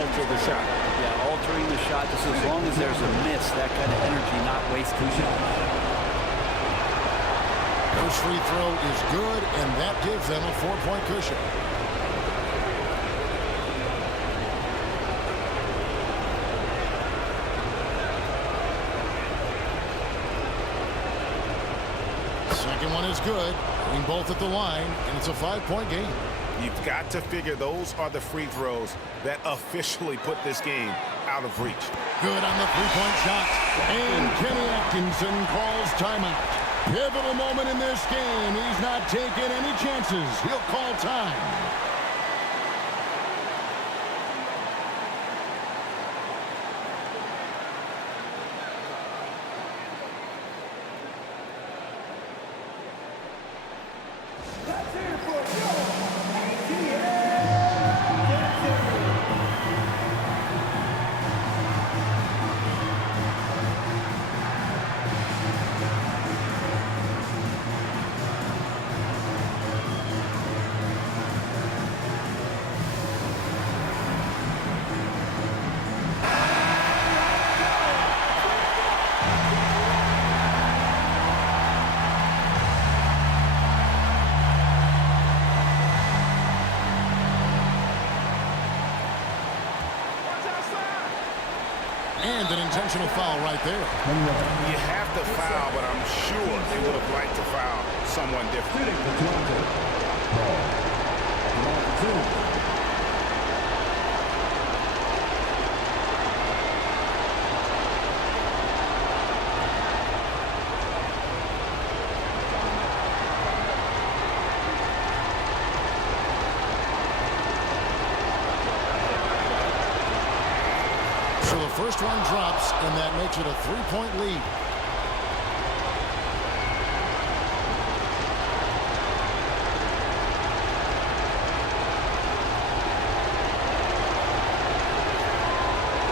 alter the shot. Yeah, altering the shot, just as long as there's a miss, that kind of energy, not wasting shots. First free throw is good, and that gives them a 4-point cushion. Second one is good. Hitting both at the line, and it's a 5-point game. You've got to figure those are the free throws that officially put this game out of reach. Good on the three-point shot. And Kenny Atkinson calls timeout. Pivotal moment in this game. He's not taking any chances. He'll call time. And an intentional foul right there. You have to foul, but I'm sure they would have liked to foul someone different. So the first one drops, and that makes it a 3-point lead.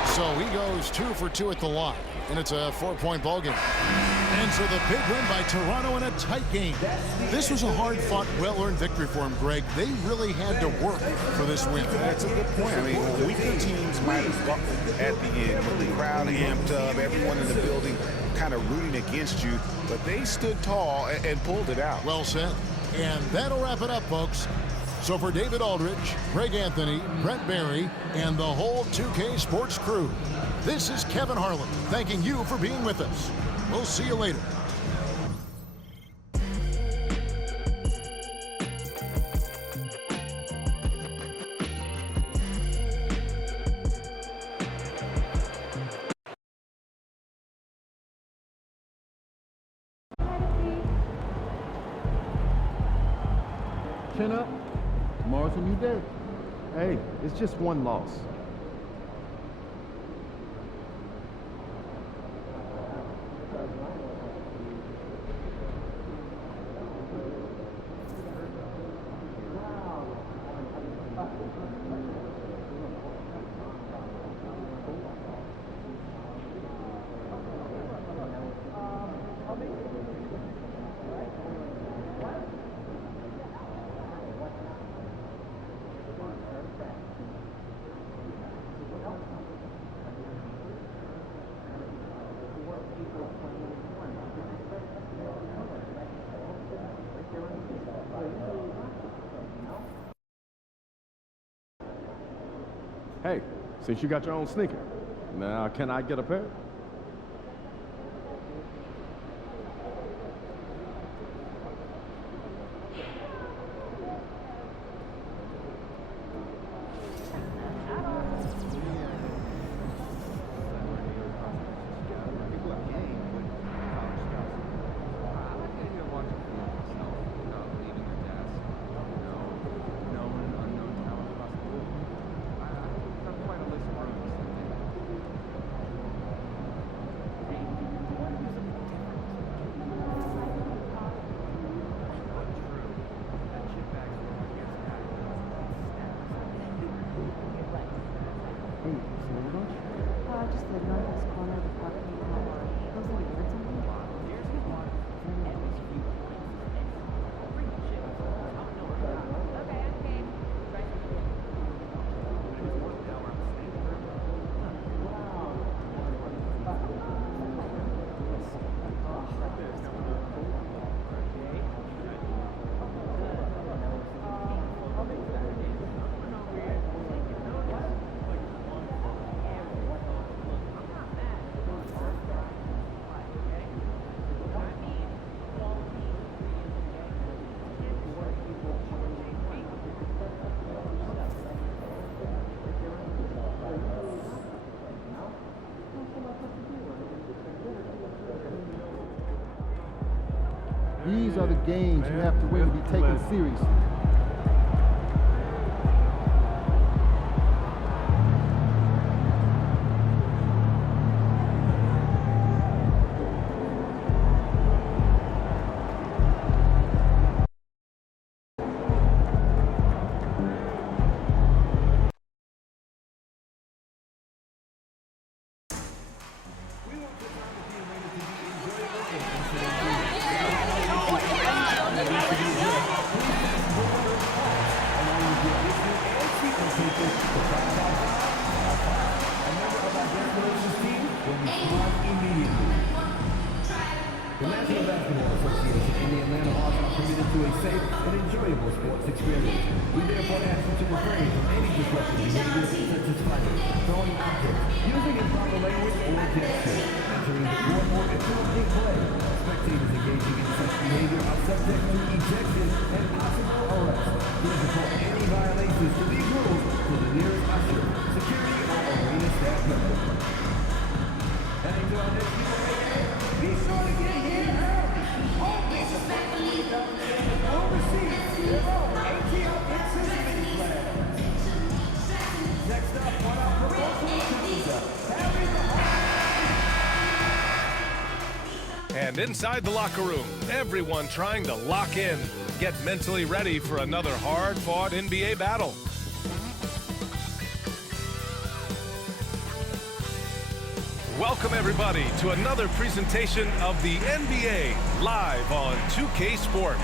So he goes 2 for 2 at the line, and it's a 4-point ball game. And so the big win by Toronto in a tight game. This was a hard-fought, well-earned victory for him, Greg. They really had to work for this win. That's a good point. I mean, weaker teams might have buckled at the end with the crowd amped up, everyone in the building kind of rooting against you, but they stood tall and pulled it out. Well said. And that'll wrap it up, folks. So for David Aldridge, Greg Anthony, Brent Barry, and the whole 2K Sports crew, this is Kevin Harlan thanking you for being with us. We'll see you later. Chin up. Tomorrow's a new day. Hey, it's just one loss. Hey, since you got your own sneaker, now can I get a pair? Just the northwest corner of the property. Those are the words on These are the games you have to win to be taken seriously. The National Basketball Association and the Atlanta Hawks are committed to a safe and enjoyable sports experience. We therefore ask you to refrain from any disruptive behavior such as fighting, throwing objects, using improper language, or gestures, entering the court, or interrupting play. Spectators engaging in such behavior are subject to ejection and possible arrest. Please report any violations to these rules to the nearest usher, security, or arena staff member. Heading to our next be sure to get here early. Always respectfully overseas. They're over. ATL Mississippi flag. Next up on our promotional calendar, Harry the And inside the locker room, everyone trying to lock in, get mentally ready for another hard-fought NBA battle. Welcome, everybody, to another presentation of the NBA live on 2K Sports.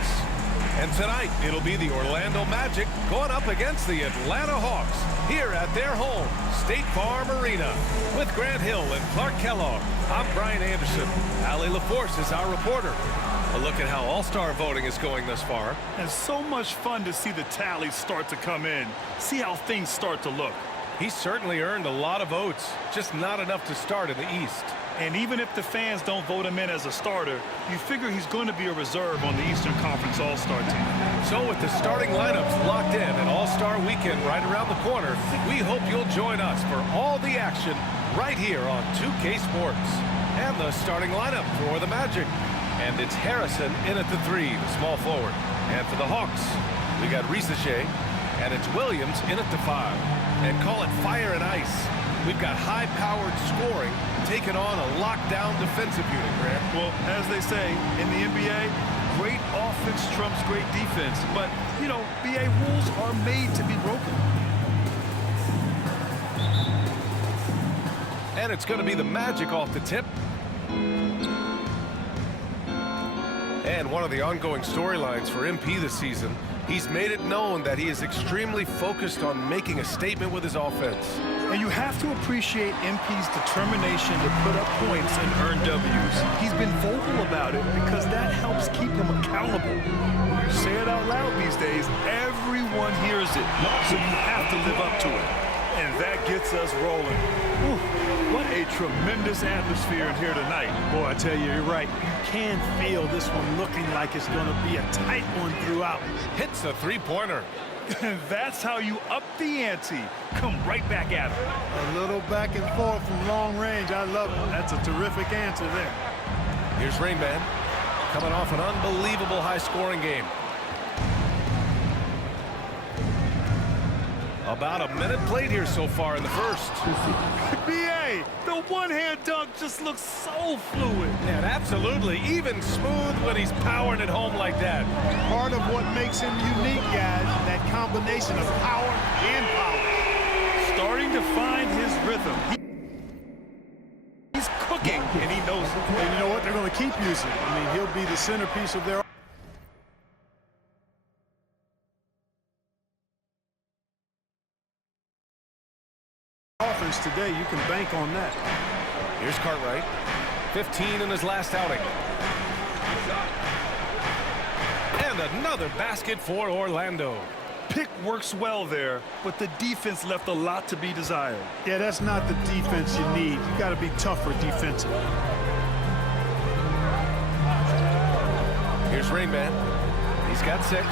And tonight, it'll be the Orlando Magic going up against the Atlanta Hawks here at their home, State Farm Arena. With Grant Hill and Clark Kellogg, I'm Brian Anderson. Allie LaForce is our reporter. A look at how All-Star voting is going thus far. And so much fun to see the tallies start to come in. See how things start to look. He's certainly earned a lot of votes, just not enough to start in the East. And even if the fans don't vote him in as a starter, you figure he's going to be a reserve on the Eastern Conference All-Star team. So with the starting lineups locked in and All-Star Weekend right around the corner, we hope you'll join us for all the action right here on 2K Sports. And the starting lineup for the Magic. And it's Harrison in at the 3, the small forward. And for the Hawks, we got Risache, and it's Williams in at the 5. And call it fire and ice. We've got high-powered scoring taking on a lockdown defensive unit, Grant. Well, as they say in the NBA, great offense trumps great defense. But, you know, BA rules are made to be broken. And it's going to be the Magic off the tip. And one of the ongoing storylines for MP this season, he's made it known that he is extremely focused on making a statement with his offense. And you have to appreciate MP's determination to put up points and earn W's. He's been vocal about it because that helps keep him accountable. When you say it out loud these days, everyone hears it, so you have to live up to it. And that gets us rolling. Whew, what a tremendous atmosphere in here tonight. Boy, I tell you, you're right. You can feel this one looking like it's going to be a tight one throughout. Hits the three-pointer. And that's how you up the ante. Come right back at him. A little back and forth from long range. I love it. That's a terrific answer there. Here's Rain Man, coming off an unbelievable high-scoring game. About a minute played here so far in the first. BA, the one-hand dunk just looks so fluid. And absolutely, even smooth when he's powering it home like that. Part of what makes him unique, guys, that combination of power and power. Starting to find his rhythm. He's cooking, and he knows it. And you know what? They're going to keep using it. I mean, he'll be the centerpiece of their offense today. You can bank on that. Here's Cartwright, 15 in his last outing. And another basket for Orlando. Pick works well there, but the defense left a lot to be desired. Yeah, that's not the defense you need. You got to be tougher defensively. Here's Rain Man. He's got 6.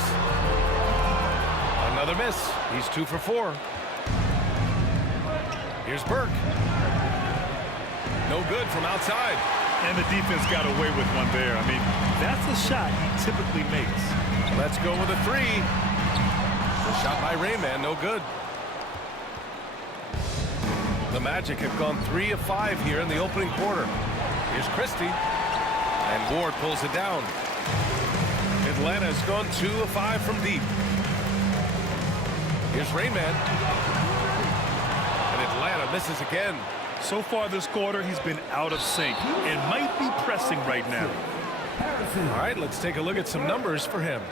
Another miss. He's 2 for 4. Here's Murk. No good from outside. And the defense got away with one there. I mean, that's a shot he typically makes. Let's go with a three. The shot by Rayman, no good. The Magic have gone 3 of 5 here in the opening quarter. Here's Christie. And Ward pulls it down. Atlanta's gone 2 of 5 from deep. Here's Rayman. And Atlanta misses again. So far this quarter, he's been out of sync and might be pressing right now. All right, let's take a look at some numbers for him.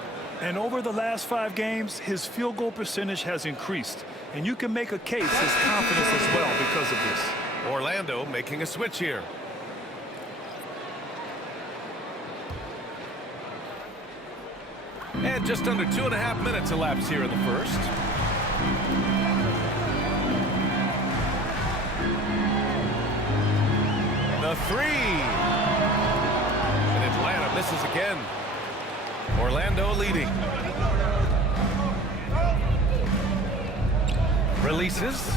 And over the last 5 games, his field goal percentage has increased. And you can make a case his confidence as well because of this. Orlando making a switch here. And just under 2.5 minutes elapsed here in the first. The three. And Atlanta misses again. Orlando leading. Releases.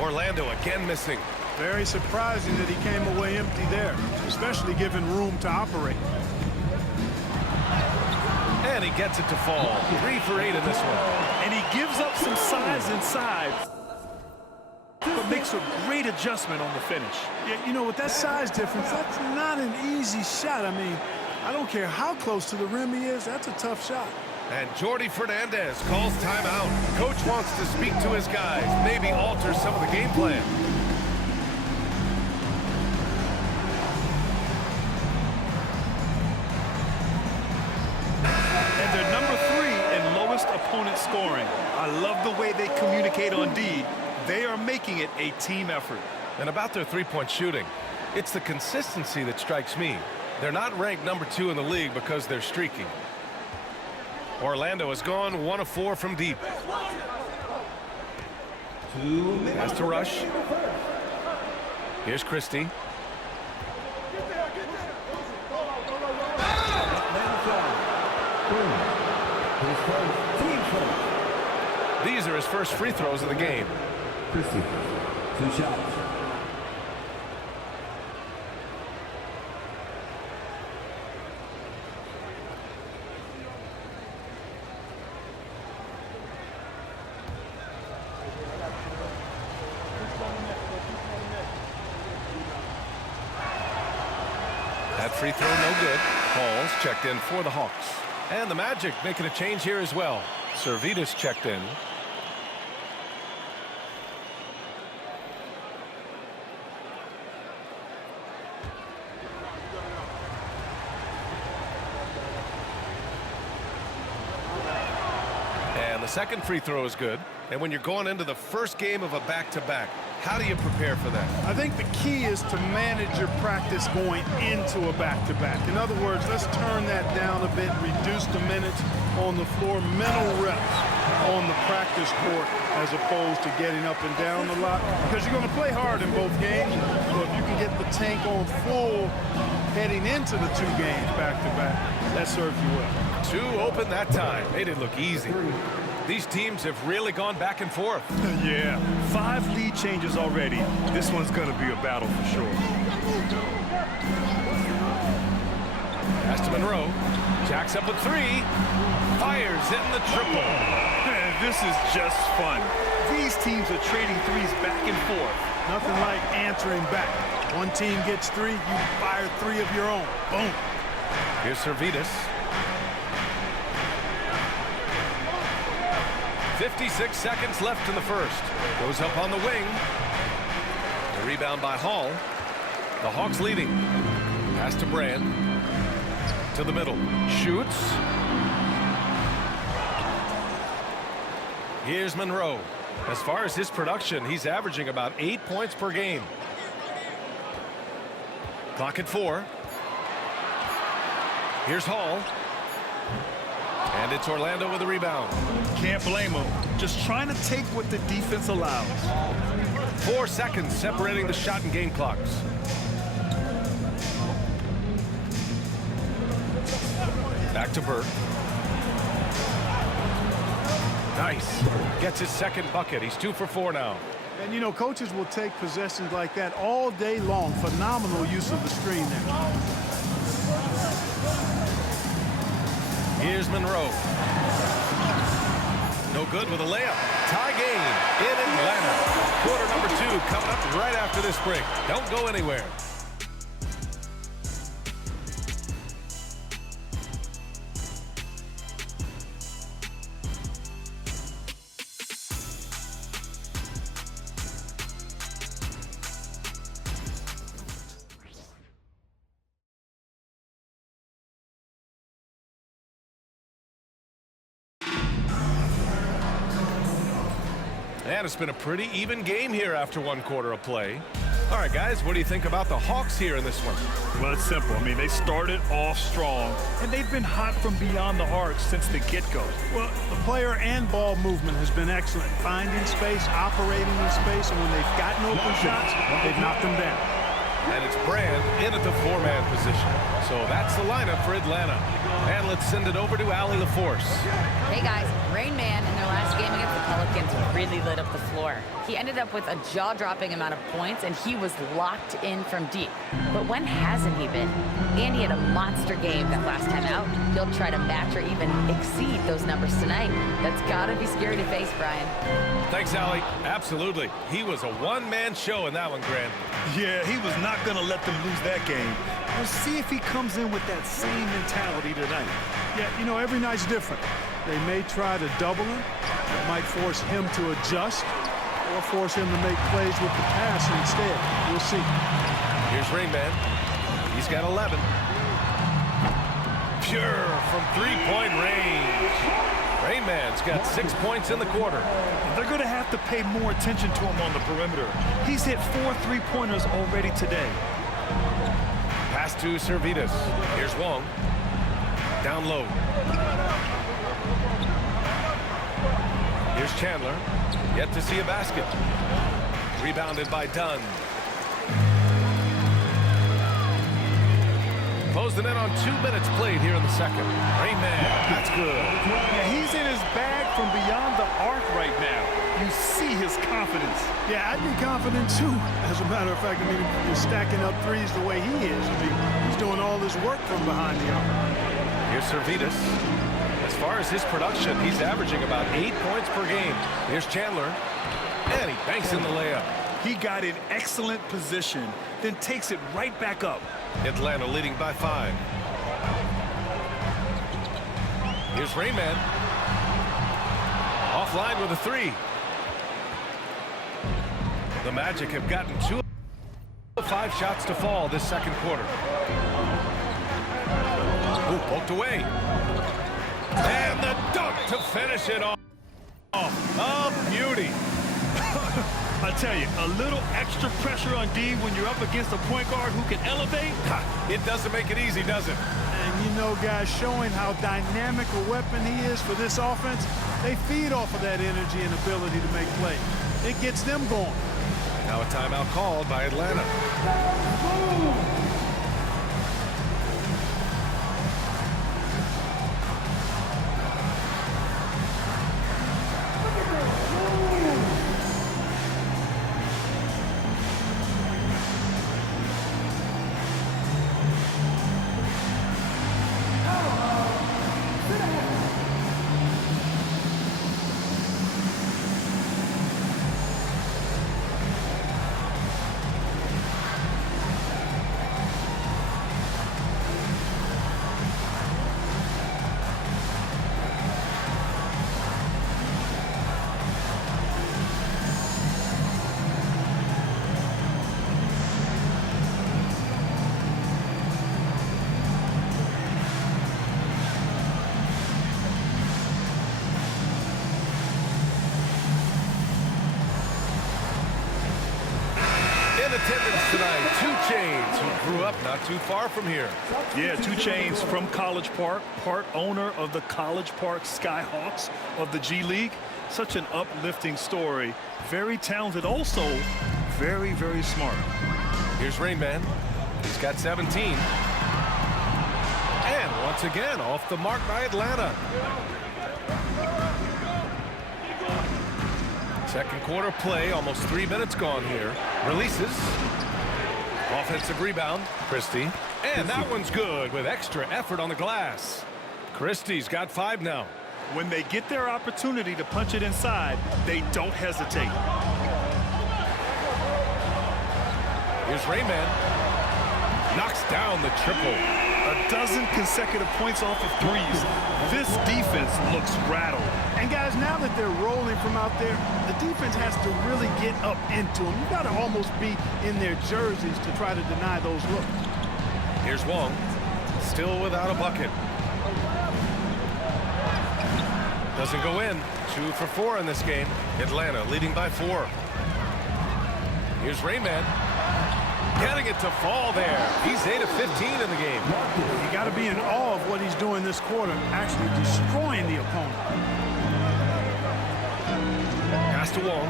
Orlando again missing. Very surprising that he came away empty there, especially given room to operate. And he gets it to fall. 3 for 8 in this one. And he gives up some size inside, but makes a great adjustment on the finish. Yeah, you know, with that size difference, that's not an easy shot. I mean, I don't care how close to the rim he is, that's a tough shot. And Jordi Fernandez calls timeout. Coach wants to speak to his guys, maybe alter some of the game plan. And they're number 3 in lowest opponent scoring. I love the way they communicate on D. They are making it a team effort. And about their three-point shooting, it's the consistency that strikes me. They're not ranked number 2 in the league because they're streaky. Orlando has gone 1 of 4 from deep. Has to rush. Here's Christie. These are his first free throws of the game. Christie, 2 shots. That free throw no good. Hall's checked in for the Hawks. And the Magic making a change here as well. Servetus checked in. And the second free throw is good. And when you're going into the first game of a back-to-back, how do you prepare for that? I think the key is to manage your practice going into a back-to-back. In other words, let's turn that down a bit, reduce the minutes on the floor, mental reps on the practice court as opposed to getting up and down a lot, because you're going to play hard in both games. So if you can get the tank on full heading into the 2 games back-to-back, that serves you well. 2 open that time. Made it look easy. These teams have really gone back and forth. Yeah, 5 lead changes already. This one's going to be a battle for sure. Pass to Monroe. Jacks up a 3. Fires hitting the triple. Man, this is just fun. These teams are trading threes back and forth. Nothing like answering back. One team gets 3, you fire 3 of your own. Boom. Here's Servetus. 56 seconds left in the first. Goes up on the wing. The rebound by Hall. The Hawks leading. Pass to Brand. To the middle. Shoots. Here's Monroe. As far as his production, he's averaging about 8 points per game. Clock at 4. Here's Hall. And it's Orlando with the rebound. Can't blame him. Just trying to take what the defense allows. 4 seconds separating the shot and game clocks. Back to Burke. Nice. Gets his second bucket. He's 2 for 4 now. And, you know, coaches will take possessions like that all day long. Phenomenal use of the screen there. Here's Monroe. No good with a layup. Tie game in Atlanta. Quarter number 2 coming up right after this break. Don't go anywhere. And it's been a pretty even game here after 1 quarter of play. All right, guys, what do you think about the Hawks here in this one? Well, it's simple. I mean, they started off strong, and they've been hot from beyond the arc since the get-go. Well, the player and ball movement has been excellent. Finding space, operating in space, and when they've gotten open shots, they've knocked them down. And it's Brand in at the 4-man position. So that's the lineup for Atlanta. And let's send it over to Allie LaForce. Hey guys, Rain Man in their last game against the Pelicans really lit up the floor. He ended up with a jaw-dropping amount of points, and he was locked in from deep. But when hasn't he been? And he had a monster game that last time out. He'll try to match or even exceed those numbers tonight. That's gotta be scary to face, Brian. Thanks, Allie. Absolutely. He was a one-man show in that one, Grant. Yeah, he was not going to let them lose that game. We'll see if he comes in with that same mentality tonight. Yeah, you know, every night's different. They may try to double him. It might force him to adjust or force him to make plays with the pass instead. We'll see. Here's Rainman. He's got 11. Pure from three-point range. Rainman's got 6 points in the quarter. They're going to have to pay more attention to him on the perimeter. He's hit 4 3-pointers already today. Pass to Servetus. Here's Wong. Down low. Here's Chandler. Yet to see a basket. Rebounded by Dunn. Closing in on 2 minutes played here in the second. Rainman, that's good. Yeah, he's in his bag from beyond the arc right now. You see his confidence. Yeah, I'd be confident too. As a matter of fact, I mean, he's stacking up threes the way he is. I mean, he's doing all this work from behind the arc. Here's Servetus. As far as his production, he's averaging about 8 points per game. Here's Chandler. And he banks in the layup. He got in excellent position, then takes it right back up. Atlanta leading by 5. Here's Rainman. Offline with a 3. The Magic have gotten 2 of 5 shots to fall this second quarter. Ooh, poked away. And the dunk to finish it off. A beauty. I tell you, a little extra pressure on D when you're up against a point guard who can elevate. It doesn't make it easy, does it? And you know, guys, showing how dynamic a weapon he is for this offense, they feed off of that energy and ability to make plays. It gets them going. Now a timeout called by Atlanta. Attendance tonight, 2 Chainz, who grew up not too far from here. Yeah, 2 Chainz from College Park, part owner of the College Park Skyhawks of the G League. Such an uplifting story. Very talented, also very, very smart. Here's Rainman. He's got 17. And once again, off the mark by Atlanta. Second quarter play, almost 3 minutes gone here. Releases. Offensive rebound, Christie. And that one's good with extra effort on the glass. Christie's got 5 now. When they get their opportunity to punch it inside, they don't hesitate. Here's Rayman. Knocks down the triple. A dozen consecutive points off of threes. This defense looks rattled. And guys, now that they're rolling from out there, the defense has to really get up into them. You've got to almost be in their jerseys to try to deny those looks. Here's Wong. Still without a bucket. Doesn't go in. 2 for 4 in this game. Atlanta leading by 4. Here's Rayman. Getting it to fall there. He's 8 of 15 in the game. You got to be in awe of what he's doing this quarter, actually destroying the opponent. Pass to Wong.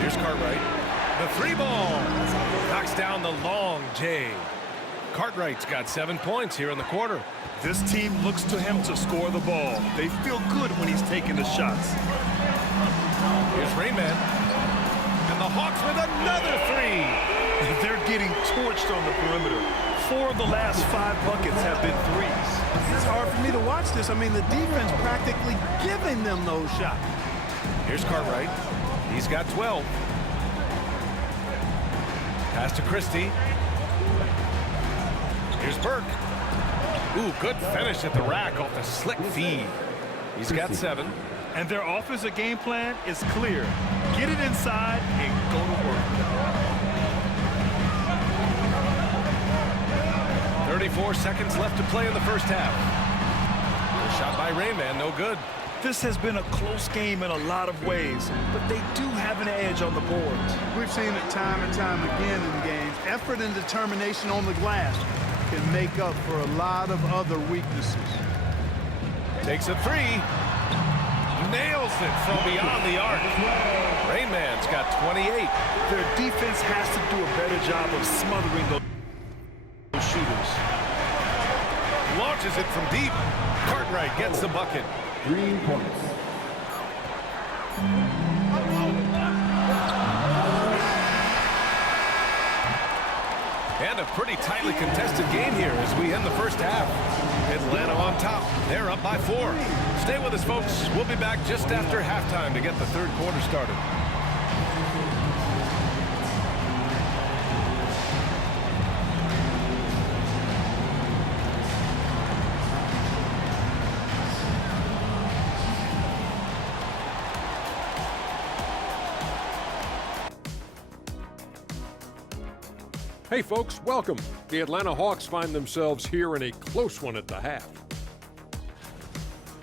Here's Cartwright. The 3 ball. Knocks down the long J. Cartwright's got 7 points here in the quarter. This team looks to him to score the ball. They feel good when he's taking the shots. Here's Rayman. And the Hawks with another 3. They're getting torched on the perimeter. 4 of the last 5 buckets have been threes. It's hard for me to watch this. I mean, the defense practically giving them those shots. Here's Cartwright. He's got 12. Pass to Christie. Here's Murk. Ooh, good finish at the rack off the slick feed. He's got 7. And their offensive game plan is clear. Get it inside and go to work. 34 seconds left to play in the first half. Shot by Rayman, no good. This has been a close game in a lot of ways, but they do have an edge on the boards. We've seen it time and time again in games. Effort and determination on the glass can make up for a lot of other weaknesses. Takes a 3. Nails it from beyond the arc. Rayman's got 28. Their defense has to do a better job of smothering those shooters. Launches it from deep. Cartwright gets the bucket. 3 points. And a pretty tightly contested game here as we end the first half. Atlanta on top. They're up by 4. Stay with us, folks. We'll be back just after halftime to get the third quarter started. Hey folks, welcome. The Atlanta Hawks find themselves here in a close one at the half.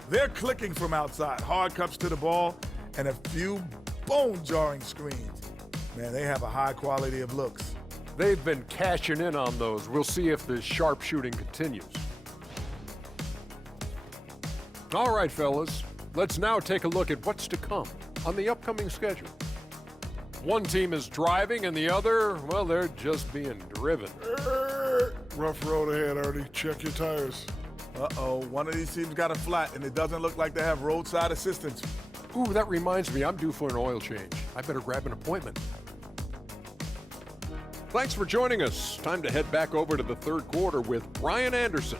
They're clicking from outside, hard cuts to the ball, and a few bone-jarring screens. Man, they have a high quality of looks. They've been cashing in on those. We'll see if the sharp shooting continues. All right, fellas, let's now take a look at what's to come on the upcoming schedule. One team is driving and the other, well, they're just being driven. Rough road ahead, Ernie. Check your tires. Uh-oh, one of these teams got a flat, and it doesn't look like they have roadside assistance. Ooh, that reminds me, I'm due for an oil change. I better grab an appointment. Thanks for joining us. Time to head back over to the third quarter with Brian Anderson.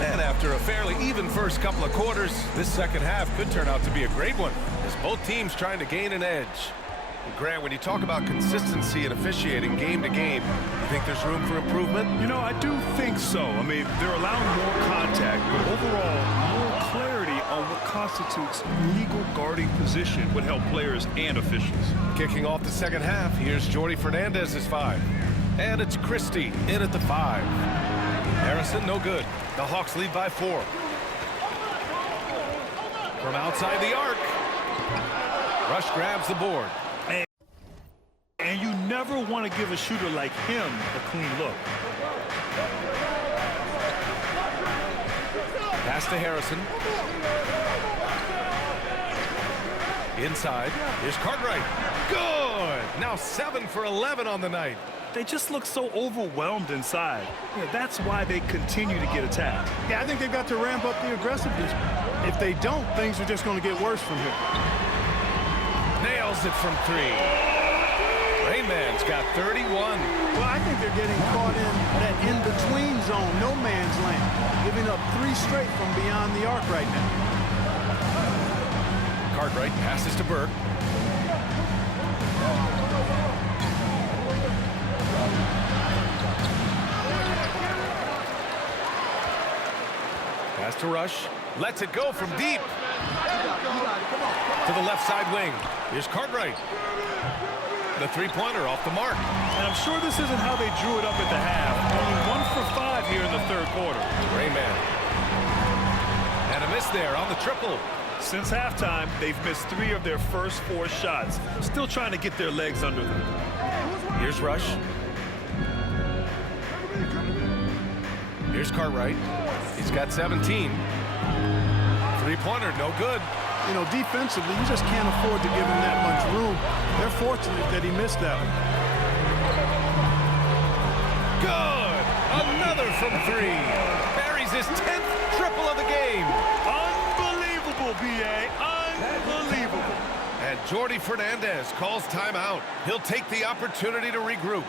And after a fairly even first couple of quarters, this second half could turn out to be a great one as both teams trying to gain an edge. And Grant, when you talk about consistency and officiating game to game, you think there's room for improvement? You know, I do think so. I mean, they're allowing more contact, but overall, more clarity on what constitutes legal guarding position would help players and officials. Kicking off the second half, here's Jordy Fernandez's 5. And it's Christie in at the 5. Harrison, no good. The Hawks lead by 4. From outside the arc, Rush grabs the board. And you never want to give a shooter like him a clean look. Pass to Harrison. Inside, here's Cartwright. Good! Now 7 for 11 on the night. They just look so overwhelmed inside. Yeah, that's why they continue to get attacked. Yeah, I think they've got to ramp up the aggressiveness. If they don't, things are just going to get worse from here. Nails it from 3. Rain Man's got 31. Well, I think they're getting caught in that in-between zone, no man's land, giving up 3 straight from beyond the arc right now. Cartwright passes to Burke. Pass to Rush. Lets it go from deep. To the left side wing. Here's Cartwright. The three-pointer off the mark. And I'm sure this isn't how they drew it up at the half. Only 1 for 5 here in the third quarter. Rain Man. And a miss there on the triple. Since halftime, they've missed 3 of their first 4 shots. Still trying to get their legs under them. Here's Rush. Here's Cartwright. He's got 17. Three-pointer, no good. You know, defensively, you just can't afford to give him that much room. They're fortunate that he missed that one. Good! Another from 3. Buries his 10th triple of the game. Unbelievable, B.A. Unbelievable. And Jordi Fernandez calls timeout. He'll take the opportunity to regroup.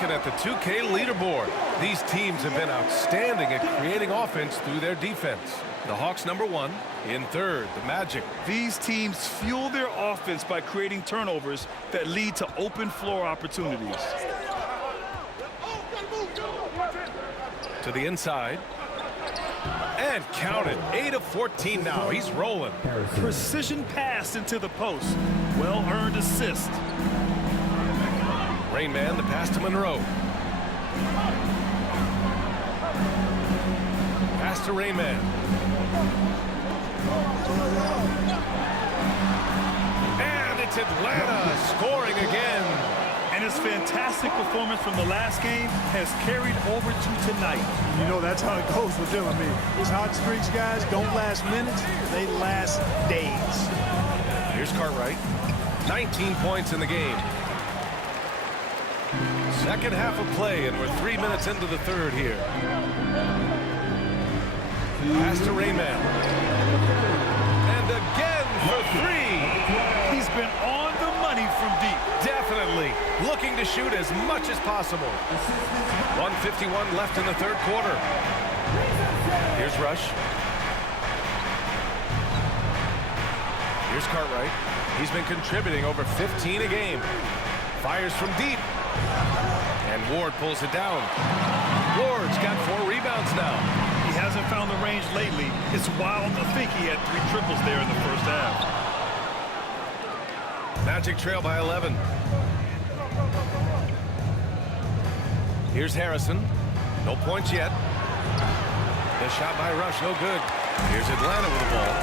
At the 2K leaderboard, these teams have been outstanding at creating offense through their defense. The Hawks #1, in third, the Magic. These teams fuel their offense by creating turnovers that lead to open floor opportunities. To the inside. And counted. 8 of 14 now. He's rolling. Precision pass into the post. Well-earned assist. Rain Man, the pass to Monroe. Pass to Rain Man. And it's Atlanta scoring again. And his fantastic performance from the last game has carried over to tonight. You know, that's how it goes with them. I mean, these hot streaks, guys, don't last minutes. They last days. Here's Cartwright. 19 points in the game. Second half of play, and we're 3 minutes into the third here. Pass to Rain Man. And again for 3. He's been on the money from deep. Definitely looking to shoot as much as possible. 1:51 left in the third quarter. Here's Rush. Here's Cartwright. He's been contributing over 15 a game. Fires from deep. And Ward pulls it down. Ward's got 4 rebounds now. He hasn't found the range lately. It's wild to think he had 3 triples there in the first half. Magic trail by 11. Here's Harrison. No points yet. The shot by Rush, no good. Here's Atlanta with the ball.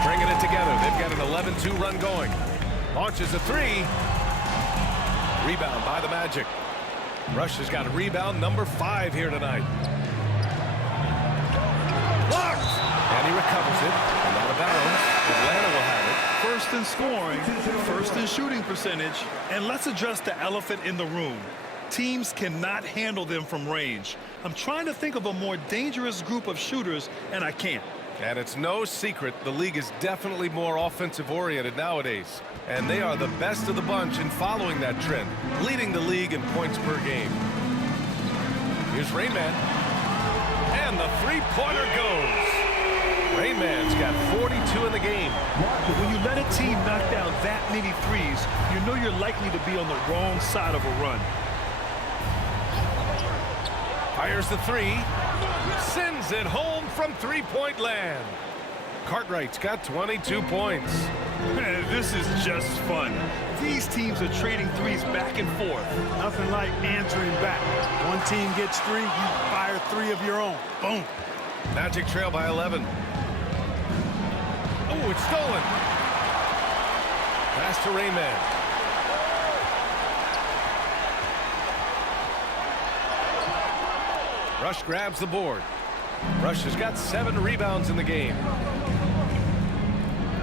Stringing it together. They've got an 11-2 run going. Launches a 3. Rebound by the Magic. Rush has got a rebound number 5 here tonight. And he recovers it. And out of bounds. Atlanta will have it. First in scoring, first in shooting percentage, and let's address the elephant in the room. Teams cannot handle them from range. I'm trying to think of a more dangerous group of shooters, and I can't. And it's no secret the league is definitely more offensive-oriented nowadays. And they are the best of the bunch in following that trend, leading the league in points per game. Here's Rain Man. And the three-pointer goes. Rain Man's got 42 in the game. When you let a team knock down that many threes, you know you're likely to be on the wrong side of a run. Fires the three. Sends it home from three-point land. Cartwright's got 22 points. Man, this is just fun. These teams are trading threes back and forth. Nothing like answering back. One team gets three, you fire three of your own. Boom. Magic trail by 11. Oh, it's stolen. Pass to Rain Man. Rush grabs the board. Rush has got 7 rebounds in the game.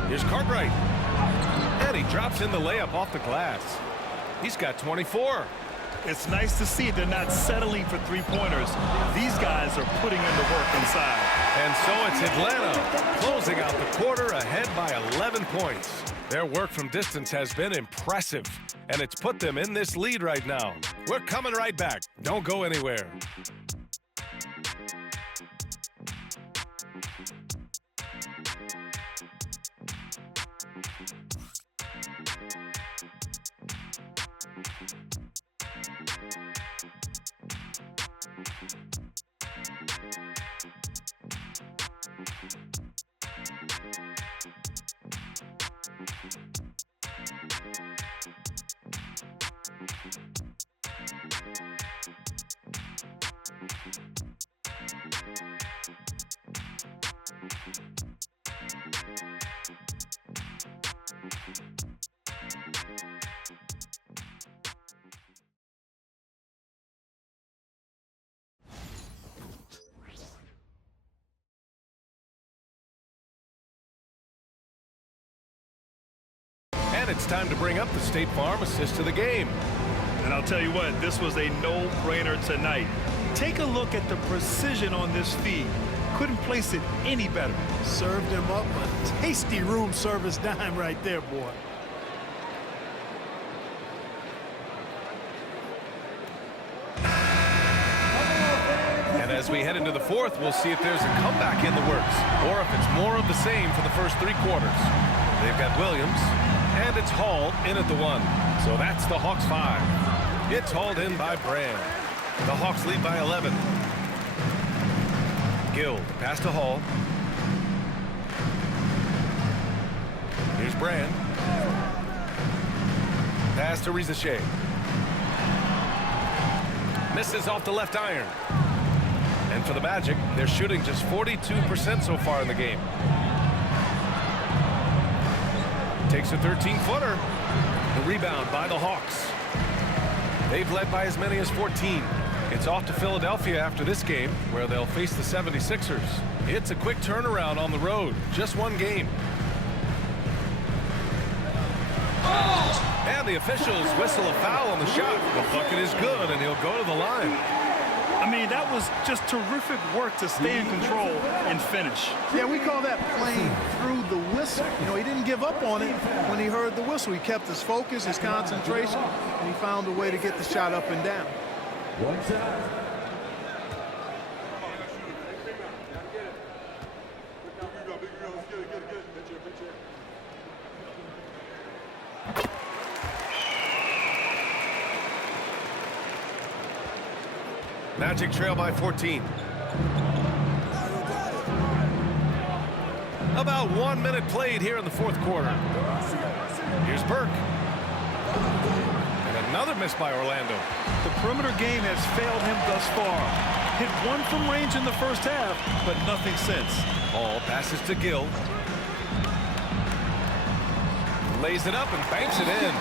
Here's Cartwright. And he drops in the layup off the glass. He's got 24. It's nice to see they're not settling for three-pointers. These guys are putting in the work inside. And so it's Atlanta closing out the quarter ahead by 11 points. Their work from distance has been impressive, and it's put them in this lead right now. We're coming right back. Don't go anywhere. And it's time to bring up the State Farm assist to the game. And I'll tell you what, this was a no-brainer tonight. Take a look at the precision on this feed. Couldn't place it any better. Served him up a tasty room service dime right there, boy. And as we head into the fourth, we'll see if there's a comeback in the works or if it's more of the same for the first 3 quarters. They've got Williams, and it's hauled in at the 1. So that's the Hawks 5. It's hauled in by Brand. The Hawks lead by 11. Gill, pass to Hall. Here's Brand. Pass to Rizachet. Misses off the left iron. And for the Magic, they're shooting just 42% so far in the game. Takes a 13-footer. The rebound by the Hawks. They've led by as many as 14. It's off to Philadelphia after this game, where they'll face the 76ers. It's a quick turnaround on the road. Just 1 game. And the officials whistle a foul on the shot. The bucket is good, and he'll go to the line. I mean, that was just terrific work to stay in control and finish. Yeah, we call that playing through the whistle. You know, he didn't give up on it when he heard the whistle. He kept his focus, his concentration, and he found a way to get the shot up and down. One shot. Magic trail by 14. About 1 minute played here in the fourth quarter. Here's Murk. And another miss by Orlando. The perimeter game has failed him thus far. Hit 1 from range in the first half, but nothing since. Hall passes to Gill. Lays it up and banks it in.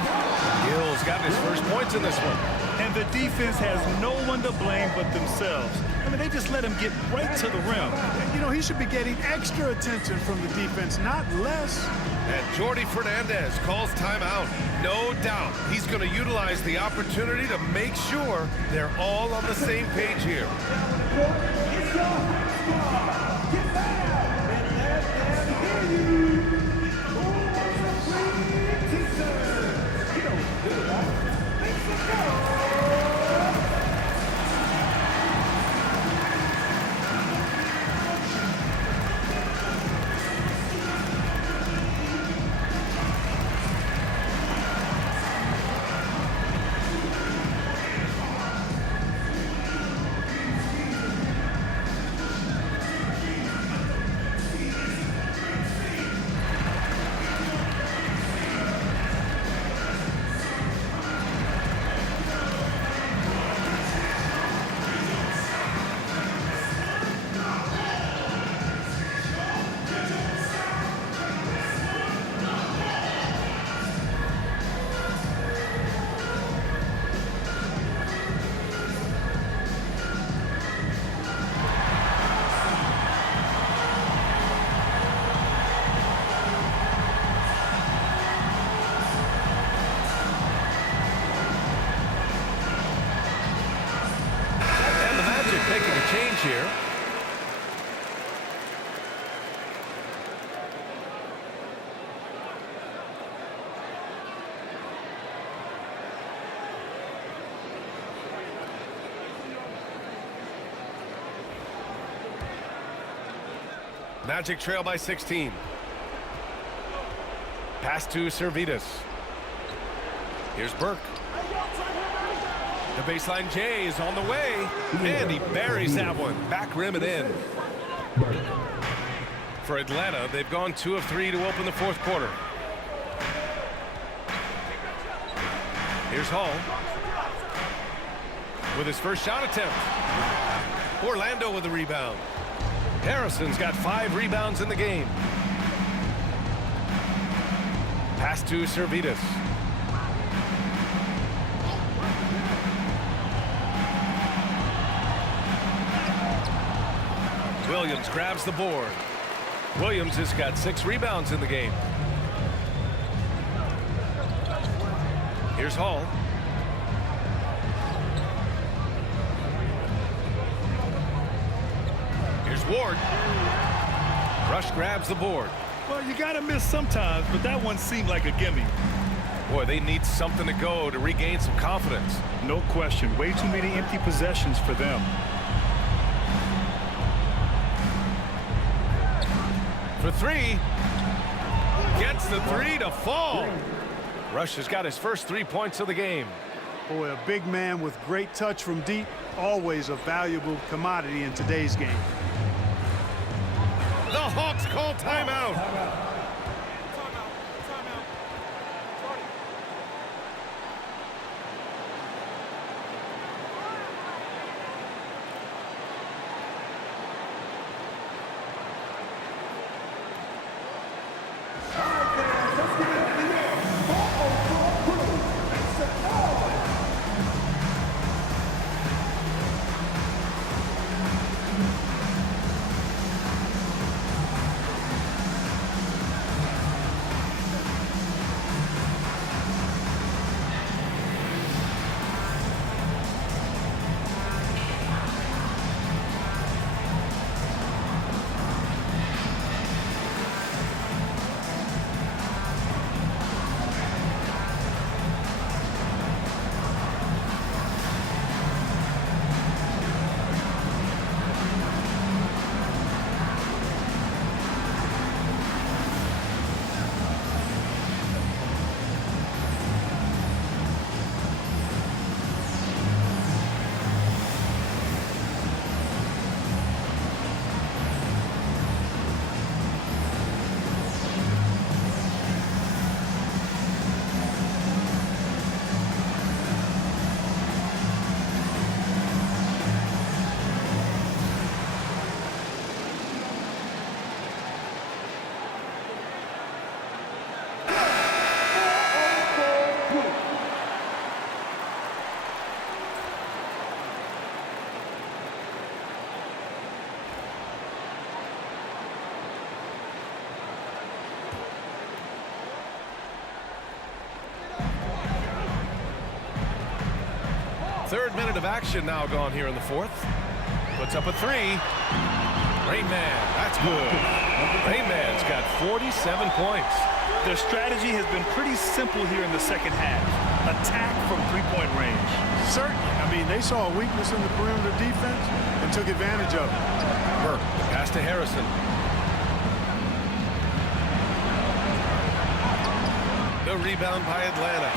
Gill's got his first points in this one. And the defense has no one to blame but themselves. I mean, they just let him get right to the rim. You know, he should be getting extra attention from the defense, not less. And Jordi Fernandez calls timeout. No doubt he's going to utilize the opportunity to make sure they're all on the same page here. Making a change here. Magic trail by 16. Pass to Servetus. Here's Murk. The baseline J is on the way, and he buries that one. Back rim and in. For Atlanta, they've gone 2 of 3 to open the fourth quarter. Here's Hall with his first shot attempt. Orlando with the rebound. Harrison's got 5 rebounds in the game. Pass to Servetus. Williams grabs the board. Williams has got 6 rebounds in the game. Here's Hall. Here's Ward. Rush grabs the board. Well, you got to miss sometimes, but that one seemed like a gimme. Boy, they need something to go to regain some confidence. No question. Way too many empty possessions for them. For 3. Gets the 3 to fall. Rush has got his first 3 points of the game. Boy, a big man with great touch from deep, always a valuable commodity in today's game. The Hawks call timeout. Third minute of action now gone here in the fourth. Puts up a three. Rain Man, that's good. Rain Man's got 47 points. Their strategy has been pretty simple here in the second half. Attack from three-point range. Certainly. I mean, they saw a weakness in the perimeter defense and took advantage of it. Murk, pass to Harrison. The rebound by Atlanta.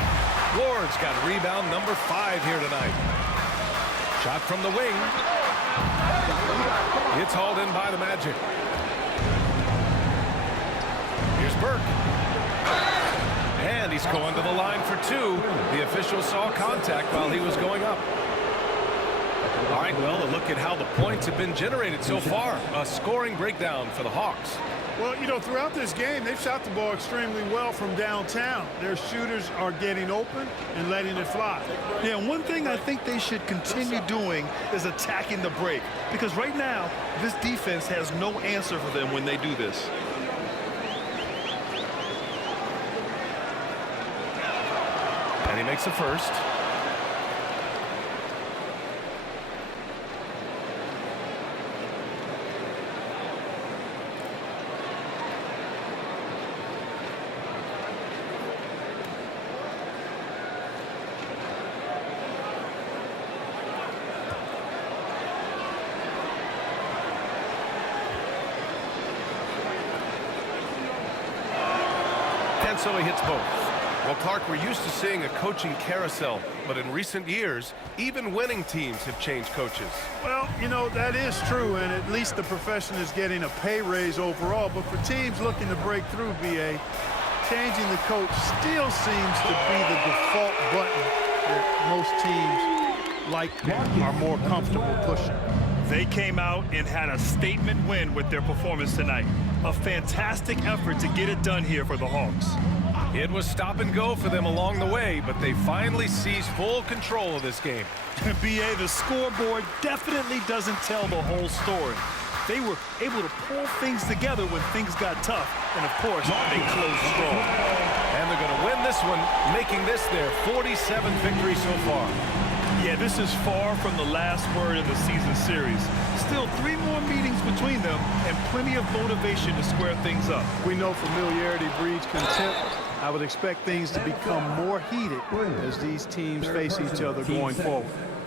Ward's got rebound number 5 here tonight. Shot from the wing. It's hauled in by the Magic. Here's Murk. And he's going to the line for 2. The official saw contact while he was going up. All right, well, a look at how the points have been generated so far. A scoring breakdown for the Hawks. Well, you know, throughout this game, they've shot the ball extremely well from downtown. Their shooters are getting open and letting it fly. Yeah, one thing I think they should continue doing is attacking the break. Because right now, this defense has no answer for them when they do this. And he makes the first. And so he hits both. Well, Clark, we're used to seeing a coaching carousel, but in recent years, even winning teams have changed coaches. Well, you know, that is true, and at least the profession is getting a pay raise overall. But for teams looking to break through, BA, changing the coach still seems to be the default button that most teams like are more comfortable pushing. They came out and had a statement win with their performance tonight. A fantastic effort to get it done here for the Hawks. It was stop and go for them along the way, but they finally seized full control of this game. BA, the scoreboard definitely doesn't tell the whole story. They were able to pull things together when things got tough, and of course, they closed strong. And they're going to win this one, making this their 47th victory so far. Yeah, this is far from the last word in the season series. Still 3 more meetings between them and plenty of motivation to square things up. We know familiarity breeds contempt. I would expect things to become more heated as these teams face each other going forward.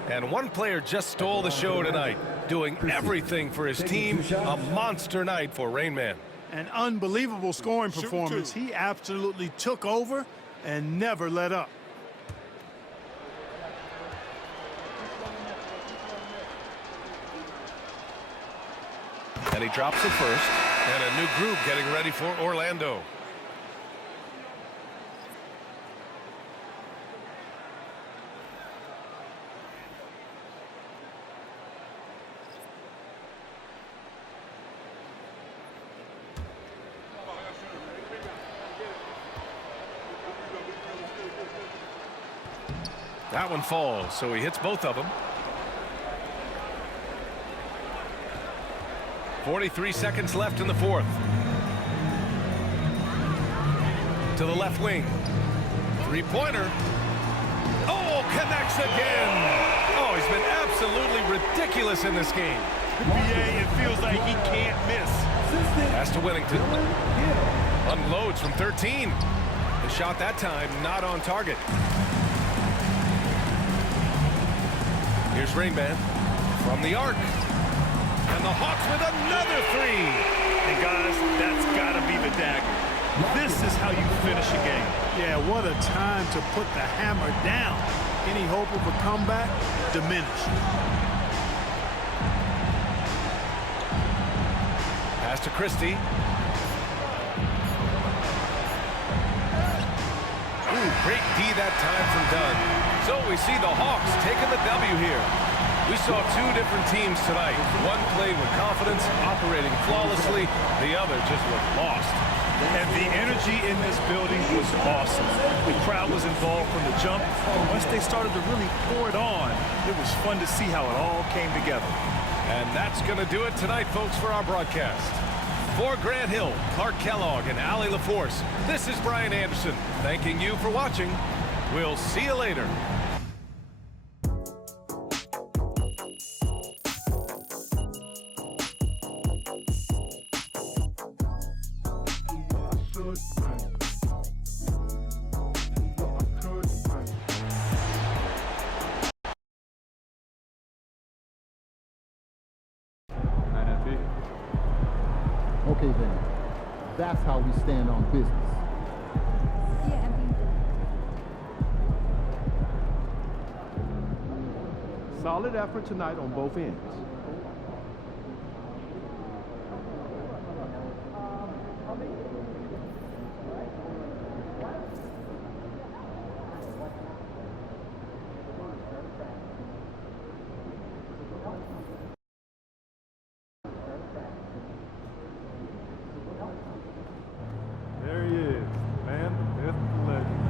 And one player just stole the show tonight, doing everything for his team. A monster night for Rain Man. An unbelievable scoring performance. He absolutely took over and never let up. And he drops it first. And a new group getting ready for Orlando. That one falls, so he hits both of them. 43 seconds left in the fourth. To the left wing. Three-pointer. Oh, connects again. Oh, he's been absolutely ridiculous in this game. BA, it feels like he can't miss. Pass to Whittington. Unloads from 13. The shot that time not on target. Here's Rain Man from the arc. And the Hawks with another three. And guys, that's got to be the dagger. This is how you finish a game. Yeah, what a time to put the hammer down. Any hope of a comeback diminished. Pass to Christie. Ooh, great D that time from Dunn. So we see the Hawks taking the W here. We saw 2 different teams tonight. One played with confidence, operating flawlessly. The other just looked lost. And the energy in this building was awesome. The crowd was involved from the jump. And once they started to really pour it on, it was fun to see how it all came together. And that's going to do it tonight, folks, for our broadcast. For Grant Hill, Clark Kellogg, and Allie LaForce, this is Brian Anderson, thanking you for watching. We'll see you later. Okay, then. That's how we stand on business. Solid effort tonight on both ends. There he is, man, the myth, the legend.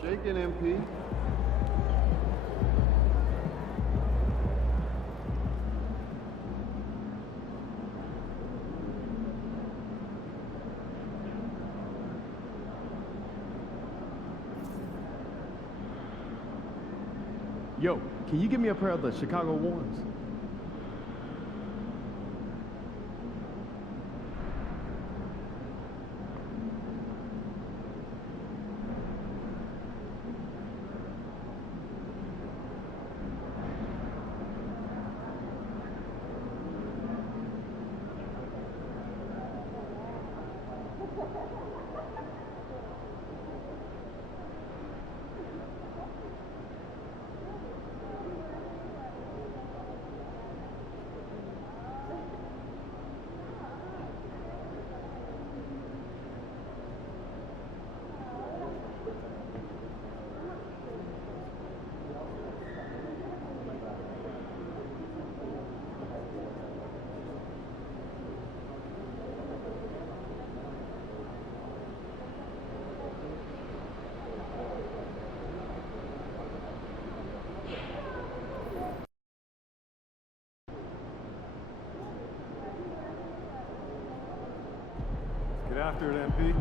Shaking, MP. Yo, can you give me a pair of the Chicago ones? Get after it, MP.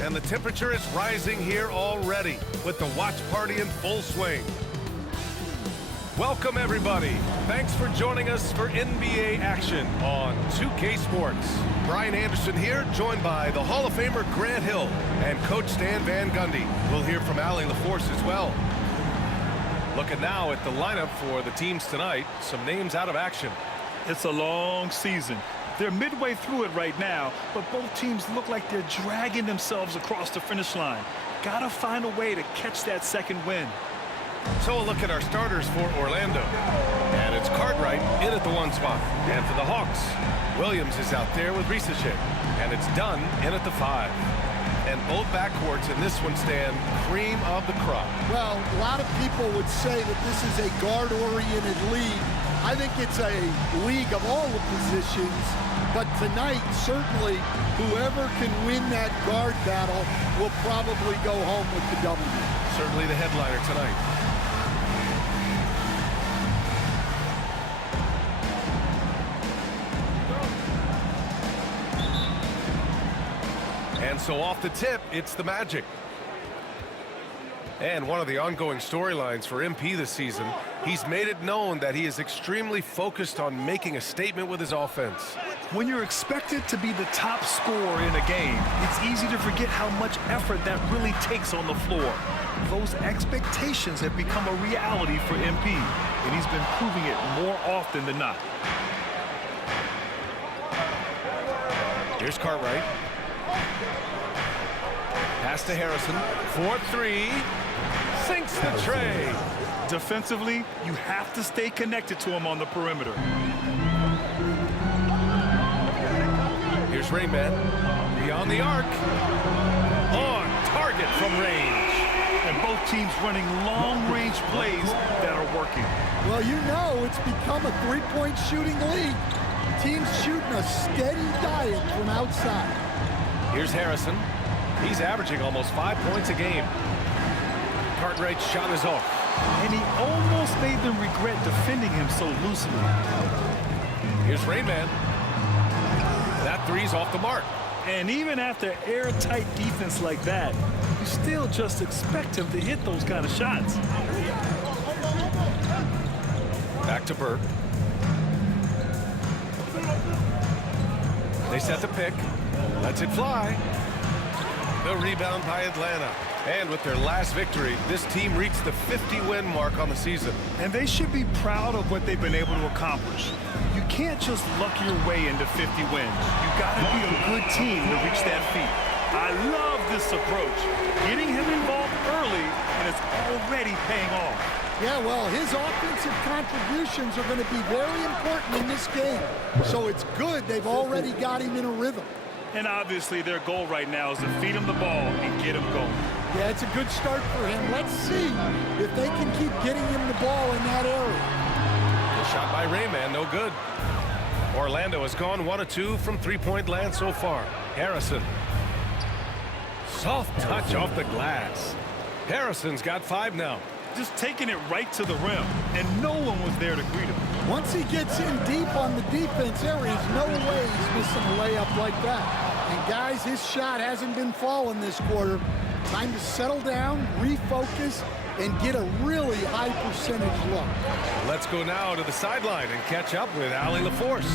And the temperature is rising here already with the watch party in full swing. Welcome, everybody. Thanks for joining us for NBA action on 2K Sports. Brian Anderson here, joined by the Hall of Famer Grant Hill and Coach Stan Van Gundy. We'll hear from Allie LaForce as well. Looking now at the lineup for the teams tonight, some names out of action. It's a long season. They're midway through it right now, but both teams look like they're dragging themselves across the finish line. Gotta find a way to catch that second win. So a look at our starters for Orlando. And it's Cartwright in at the 1 spot. And for the Hawks, Williams is out there with Risachet. And it's Dunn in at the 5. And both backcourts in this one stand cream of the crop. Well, a lot of people would say that this is a guard-oriented league. I think it's a league of all the positions, but tonight, certainly, whoever can win that guard battle will probably go home with the W. Certainly the headliner tonight. And so off the tip, it's the Magic. And one of the ongoing storylines for MP this season, he's made it known that he is extremely focused on making a statement with his offense. When you're expected to be the top scorer in a game, it's easy to forget how much effort that really takes on the floor. Those expectations have become a reality for MP, and he's been proving it more often than not. Here's Cartwright. Pass to Harrison. 4-3. Sinks the tray. Defensively, you have to stay connected to him on the perimeter. Here's Rain Man. Beyond the arc. On target from range. And both teams running long-range plays that are working. Well, you know it's become a three-point shooting league. Teams shooting a steady diet from outside. Here's Harrison. He's averaging almost 5 points a game. Cartwright's shot is off. And he almost made them regret defending him so loosely. Here's Rain Man. That three's off the mark. And even after airtight defense like that, you still just expect him to hit those kind of shots. Back to Burke. They set the pick. Lets it fly. The rebound by Atlanta. And with their last victory, this team reached the 50-win mark on the season. And they should be proud of what they've been able to accomplish. You can't just luck your way into 50 wins. You got to be a good team to reach that feat. I love this approach. Getting him involved early, and it's already paying off. Yeah, well, his offensive contributions are going to be very important in this game. So it's good they've already got him in a rhythm. And obviously their goal right now is to feed him the ball and get him going. Yeah, it's a good start for him. Let's see if they can keep getting him the ball in that area. The shot by Rayman, no good. Orlando has gone 1 of 2 from three-point land so far. Harrison. Soft touch off the glass. Harrison's got 5 now. Just taking it right to the rim, and no one was there to greet him. Once he gets in deep on the defense, there is no way he's missing a layup like that. And guys, his shot hasn't been falling this quarter. Time to settle down, refocus, and get a really high percentage look. Let's go now to the sideline and catch up with Allie LaForce.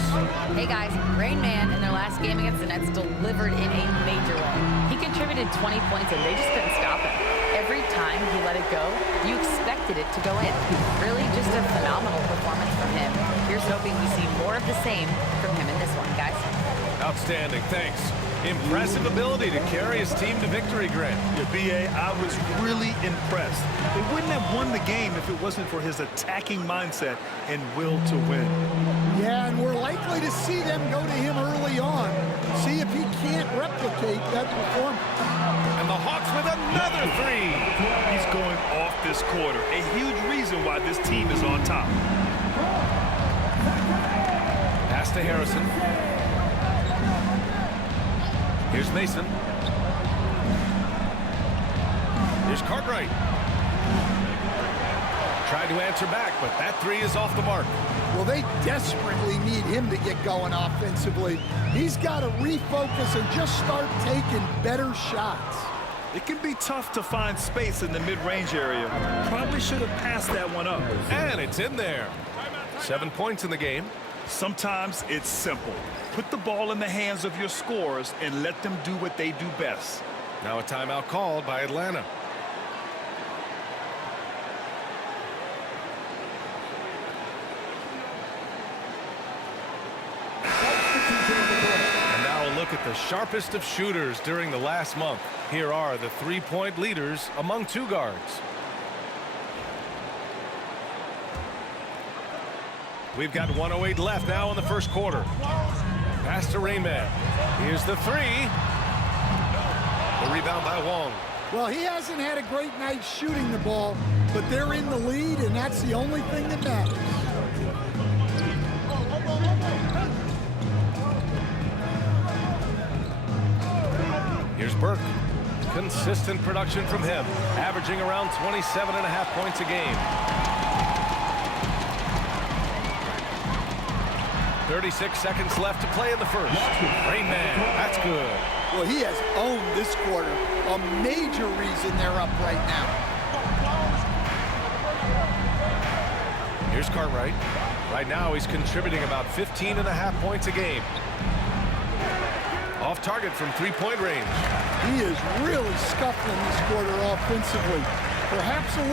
Hey guys, Rain Man in their last game against the Nets delivered in a major way. He contributed 20 points and they just couldn't stop him. Every time he let it go, you expected it to go in. Really just a phenomenal performance from him. Here's hoping we see more of the same from him in this one, guys. Outstanding, thanks. Impressive ability to carry his team to victory, Grant. Yeah, B.A., I was really impressed. They wouldn't have won the game if it wasn't for his attacking mindset and will to win. Yeah, and we're likely to see them go to him early on. See if he can't replicate that performance. And the Hawks with another 3. He's going off this quarter. A huge reason why this team is on top. Pass to Harrison. Here's Mason. Here's Cartwright. Tried to answer back, but that 3 is off the mark. Well, they desperately need him to get going offensively. He's got to refocus and just start taking better shots. It can be tough to find space in the mid-range area. Probably should have passed that one up. And it's in there. 7 points in the game. Sometimes it's simple. Put the ball in the hands of your scorers and let them do what they do best. Now a timeout called by Atlanta. And now a look at the sharpest of shooters during the last month. Here are the 3-point leaders among 2 guards. We've got 1:08 left now in the first quarter. Pass to Rayman. Here's the 3. The rebound by Wong. Well, he hasn't had a great night shooting the ball, but they're in the lead, and that's the only thing that matters. Here's Burke. Consistent production from him, averaging around 27.5 points a game. 36 seconds left to play in the first. Rain Man, that's good. Well, he has owned this quarter. A major reason they're up right now. Here's Cartwright. Right now he's contributing about 15.5 points a game. Off target from 3-point range. He is really scuffling this quarter offensively. Perhaps a